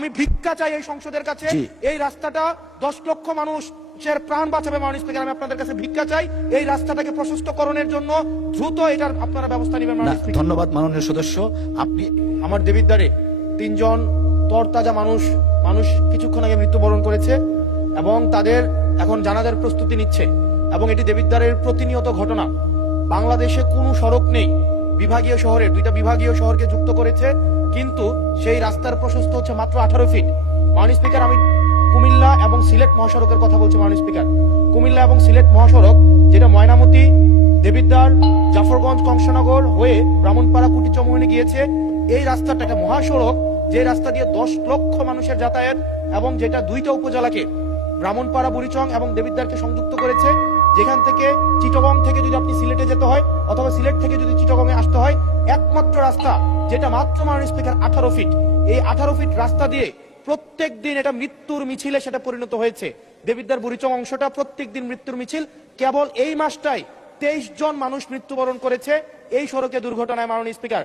আমি ভিক্ষা চাই এই সংসদের কাছে, এই রাস্তাটা 10 লক্ষ মানুষের প্রাণ বাঁচাবে। মাননীয় স্পিকার, আমি আপনাদের কাছে ভিক্ষা চাই এই রাস্তাটাকে প্রশস্তকরণের জন্য দ্রুত এটার আপনারা ব্যবস্থা নেবেন। ধন্যবাদ মাননীয় সদস্য। আপনি আমার দেবিদ্বারে 3 জন তরতাজা মানুষ কিছুক্ষণ আগে মৃত্যুবরণ করেছে এবং তাদের এখন জানাজার প্রস্তুতি নিচ্ছে এবং এটি দেবিদ্বারের প্রতিনিয়ত ঘটনা। বাংলাদেশে কোনো সড়ক নেই, বিভাগীয় শহরের 2টা বিভাগীয় শহরকে যুক্ত করেছে, কিন্তু সেই রাস্তার প্রশস্ত হচ্ছে মাত্র 18 ফিট। মাননীয় স্পিকার, আমি কুমিল্লা এবং সিলেট মহাসড়কের কথা বলছি। মাননীয় স্পিকার, কুমিল্লা এবং সিলেট মহাসড়ক যেটা ময়নামতি, দেবিদ্বার, জাফরগঞ্জ, কংসনগর হয়ে ব্রাহ্মণপাড়া, কুটি, চৌমুহনী গিয়েছে, এই রাস্তাটা একটা মহাসড়ক, যে রাস্তা দিয়ে 10 লক্ষ মানুষের যাতায়াত এবং যেটা 2টা উপজেলাকে ব্রাহ্মণপাড়া, বুড়িচং এবং দেবিদ্বারকে সংযুক্ত করেছে। যেখান থেকে চিটাগং থেকে যদি আপনি সিলেটে যেতে হয় অথবা সিলেট থেকে যদি চিটাগংয়ে আসতে হয়, একমাত্র রাস্তা যেটা মাত্র মাননীয় স্পিকার 18 ফিট। এই 18 ফিট রাস্তা দিয়ে প্রত্যেক দিন এটা মৃত্যুর মিছিলে সেটা পরিণত হয়েছে। দেবিদ্বার বুড়িচং অংশটা প্রত্যেক দিন মৃত্যুর মিছিল। কেবল এই মাসটাই 23 জন মানুষ মৃত্যুবরণ করেছে এই সড়কে দুর্ঘটনায়। মাননীয় স্পিকার,